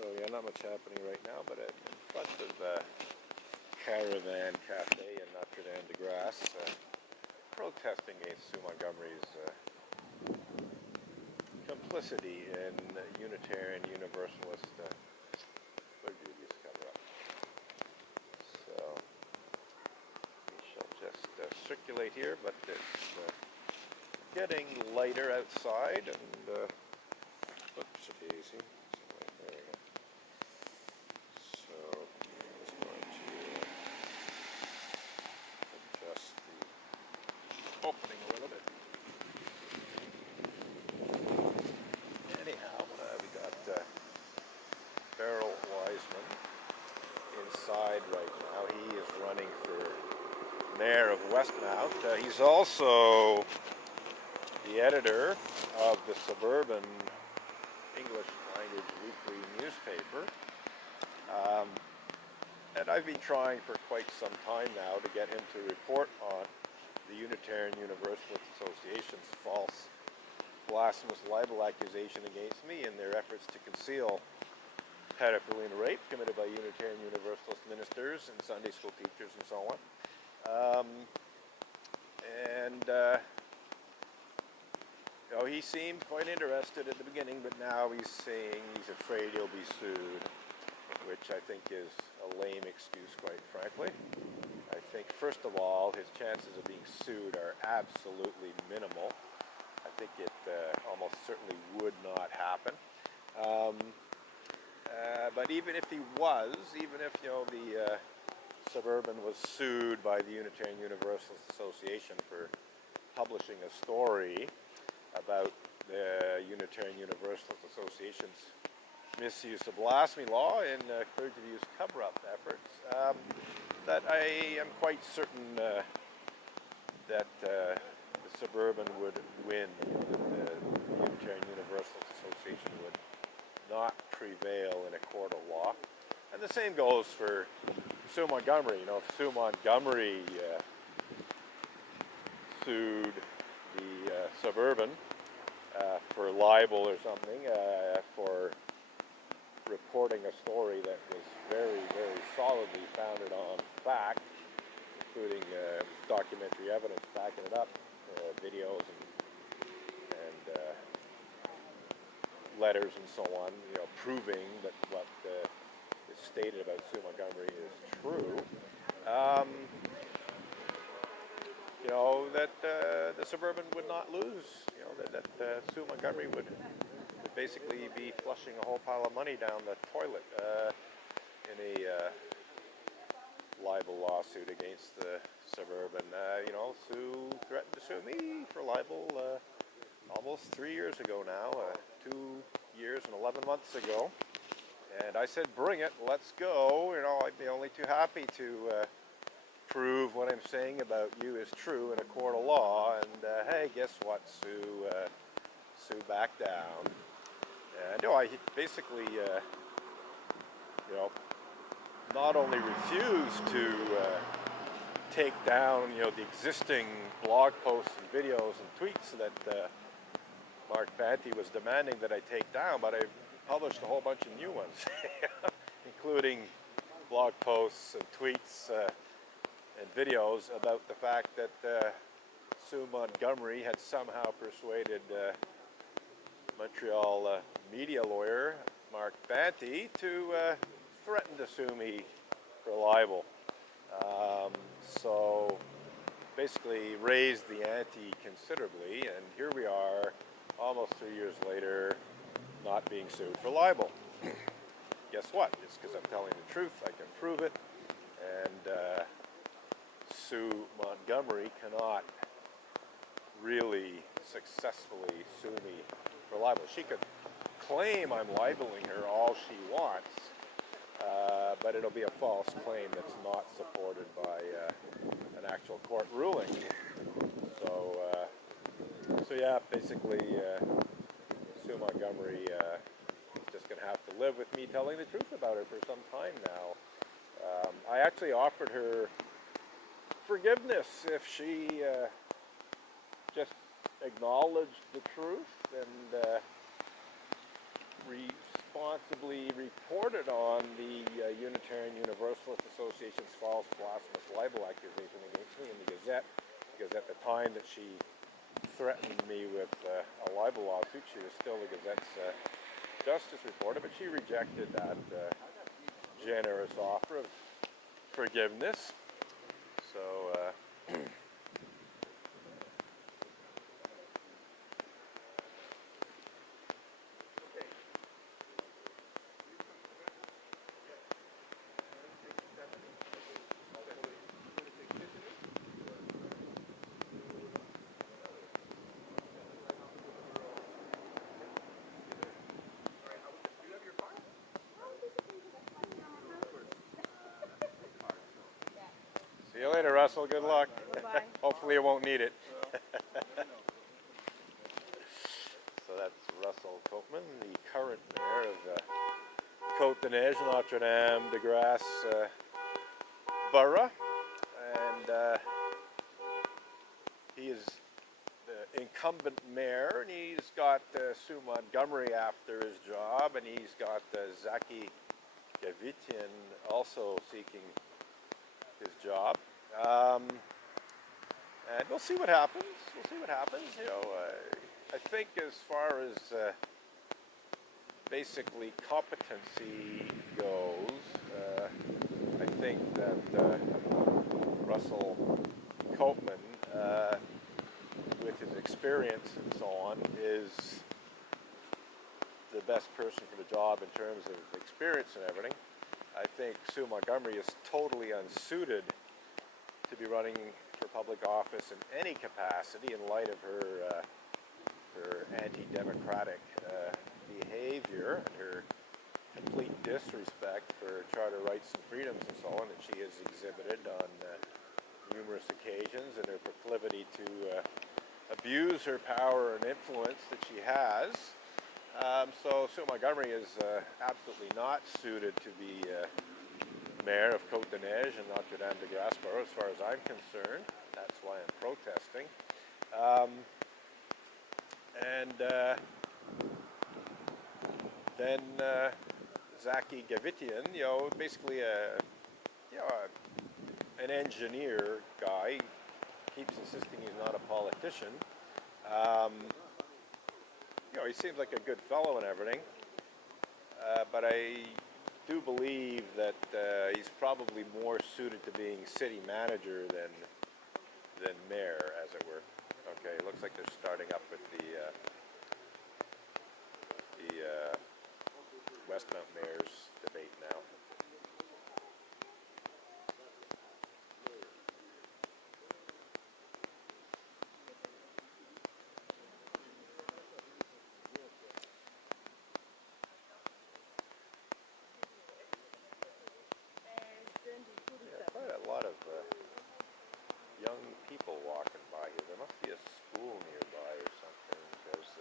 So yeah, not much happening right now, but in front of Caravan Cafe in Notre-Dame-de-Grâce, protesting against Sue Montgomery's complicity in Unitarian Universalist clergy abuse cover-up. So we shall just circulate here, but it's getting lighter outside, and whoops-a-daisy. There we go. So I'm just going to adjust the opening a little bit. Anyhow, we got Beryl Wiseman inside right now. He is running for mayor of Westmount. He's also the editor of the Suburban English language weekly newspaper. And I've been trying for quite some time now to get him to report on the Unitarian Universalist Association's false blasphemous libel accusation against me in their efforts to conceal pedophilia and rape committed by Unitarian Universalist ministers and Sunday school teachers and so on. You know, he seemed quite interested at the beginning, but now he's saying he's afraid he'll be sued, which I think is a lame excuse, quite frankly. I think, first of all, his chances of being sued are absolutely minimal. I think it almost certainly would not happen. But even if he was, even if, you know, the Suburban was sued by the Unitarian Universalist Association for publishing a story about the Unitarian Universalist Association's misuse of blasphemy law in clergy abuse cover-up efforts, that I am quite certain that the Suburban would win, that the Unitarian Universalist Association would not prevail in a court of law. And the same goes for Sue Montgomery. You know, if Sue Montgomery sued the Suburban for libel or something, for reporting a story that was very, very solidly founded on fact, including documentary evidence backing it up, videos and letters and so on, you know, proving that what is stated about Sue Montgomery is true. You know, that the Suburban would not lose, you know, that Sue Montgomery would basically be flushing a whole pile of money down the toilet in a libel lawsuit against the Suburban. You know, Sue threatened to sue me for libel almost 3 years ago now, 2 years and 11 months ago. And I said, bring it, let's go. You know, I'd be only too happy to prove what I'm saying about you is true in a court of law. And hey, guess what, Sue? Sue backed down. And no, I basically, you know, not only refused to take down, you know, the existing blog posts and videos and tweets that Mark Banty was demanding that I take down, but I published a whole bunch of new ones, including blog posts and tweets and videos about the fact that Sue Montgomery had somehow persuaded Montreal media lawyer Mark Banty to threaten to sue me for libel. So basically raised the ante considerably, and here we are almost 3 years later not being sued for libel. Guess what? It's because I'm telling the truth. I can prove it. And Sue Montgomery cannot really successfully sue me for libel. She could claim I'm libeling her all she wants, but it'll be a false claim that's not supported by an actual court ruling. So yeah, basically Sue Montgomery is just going to have to live with me telling the truth about her for some time now. I actually offered her forgiveness if she just acknowledged the truth and responsibly reported on the Unitarian Universalist Association's false blasphemous libel accusation against me in the Gazette, because at the time that she threatened me with a libel lawsuit, she was still the Gazette's justice reporter, but she rejected that generous offer of forgiveness. So, see you later, Russell. Good luck. Bye-bye. Hopefully you won't need it. So that's Russell Copeman, the current mayor of Côte-des-Neiges Notre-Dame-de-Grâce borough. And he is the incumbent mayor, and he's got Sue Montgomery after his job, and he's got Zaki Gavitian also seeking his job. And we'll see what happens. We'll see what happens. You know, I think as far as basically competency goes, I think that Russell Copeman, with his experience and so on, is the best person for the job in terms of experience and everything. I think Sue Montgomery is totally unsuited to be running for public office in any capacity in light of her anti-democratic behavior and her complete disrespect for charter rights and freedoms and so on that she has exhibited on numerous occasions, and her proclivity to abuse her power and influence that she has. So Sue Montgomery is absolutely not suited to be mayor of Côte-des-Neiges and Notre-Dame-de-Grâce borough, as far as I'm concerned. That's why I'm protesting. Then Zaki Gavitian, you know, basically an engineer guy, keeps insisting he's not a politician. You know, he seems like a good fellow and everything, but I do believe that he's probably more suited to being city manager than mayor, as it were. Okay, it looks like they're starting up with the Westmount mayor's debate now. Quite a lot of young people walking by here. There must be a school nearby or something. There's,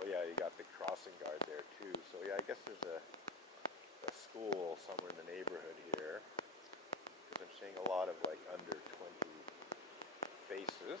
oh yeah, you got the crossing guard there too. So yeah, I guess there's a school somewhere in the neighborhood here, because I'm seeing a lot of like under 20 faces.